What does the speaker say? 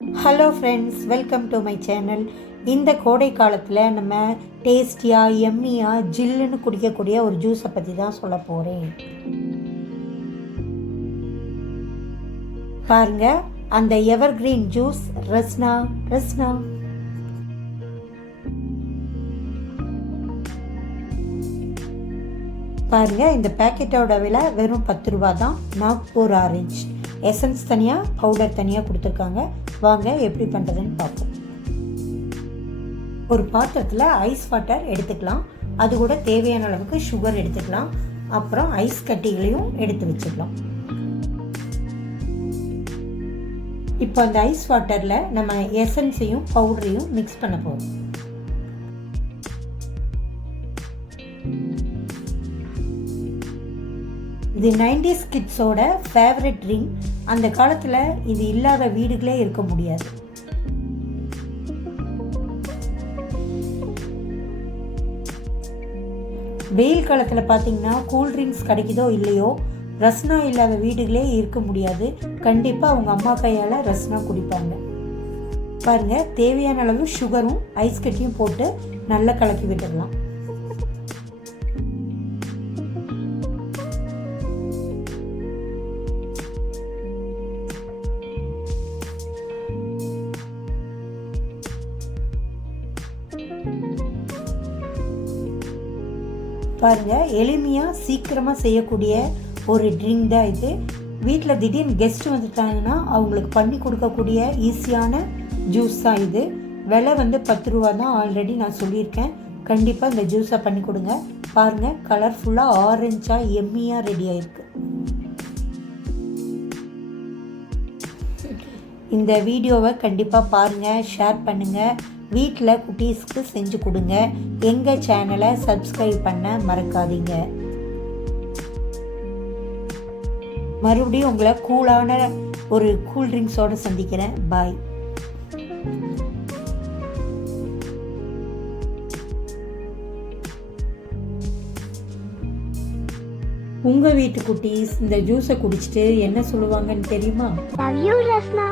Hello friends, welcome to my channel. இந்த கோடை காலத்தில் நம்ம டேஸ்டியாக எம்மியாக ஜில்லுன்னு குடிக்கக்கூடிய ஒரு ஜூஸை பற்றி தான் சொல்ல போகிறேன். பாருங்க, அந்த எவர் கிரீன் ஜூஸ் ரஸ்னா. பாருங்க, இந்த பேக்கெட்டோட விலை வெறும் 10 ரூபா தான். நாக்பூர் ஆரஞ்சு எசன்ஸ் தனியாக, பவுடர் தனியாக கொடுத்துருக்காங்க. வாங்க எப்படி பண்ணுறதுன்னு பார்ப்போம். ஒரு பாத்திரத்தில் ஐஸ் வாட்டர் எடுத்துக்கலாம். அது கூட தேவையான அளவுக்கு சுகர் எடுத்துக்கலாம். அப்புறம் ஐஸ் கட்டிகளையும் எடுத்து வச்சுக்கலாம். இப்போ அந்த ஐஸ் வாட்டரில் நம்ம எசன்ஸையும் பவுடரையும் மிக்ஸ் பண்ண போகிறோம். இது 90's கிட்ஸோட ஃபேவரட் ட்ரிங்க். அந்த காலத்தில் இது இல்லாத வீடுகளே இருக்க முடியாது. வெயில் காலத்தில் பார்த்தீங்கன்னா கூல்ட்ரிங்க்ஸ் கிடைக்குதோ இல்லையோ, ரஸ்னா இல்லாத வீடுகளே இருக்க முடியாது. கண்டிப்பாக அவங்க அம்மா கையால் ரஸ்னா குடிப்பாங்க. பாருங்கள், தேவையான அளவு சுகரும் ஐஸ் கட்டியும் போட்டு நல்லா கலக்கி விட்டுடலாம். பாருங்கள், எளிமையாக சீக்கிரமாக செய்யக்கூடிய ஒரு ட்ரிங்க் தான் இது. வீட்டில் திடீர்னு கெஸ்ட் வந்துட்டாங்கன்னா அவங்களுக்கு பண்ணி கொடுக்கக்கூடிய ஈஸியான ஜூஸ் தான் இது. விலை 10 ரூபா தான். ஆல்ரெடி நான் சொல்லியிருக்கேன். கண்டிப்பாக இந்த ஜூஸை பண்ணி கொடுங்க. பாருங்கள், கலர்ஃபுல்லாக ஆரஞ்சாக எம்மியாக ரெடி ஆகிருக்கு. இந்த வீடியோவை கண்டிப்பாக பாருங்கள், ஷேர் பண்ணுங்கள், வீட்டில் குட்டீஸ்க்கு செஞ்சு கொடுங்க. எங்கள் சேனலை சப்ஸ்கிரைப் பண்ண மறக்காதீங்க. மறுபடியும் உங்களை கூலான ஒரு கூல் ட்ரிங்க்ஸோடு சந்திக்கிறேன். பாய். உங்கள் வீட்டு குட்டீஸ் இந்த ஜூஸை குடிச்சிட்டு என்ன சொல்லுவாங்கன்னு தெரியுமா? Love you, Rasna.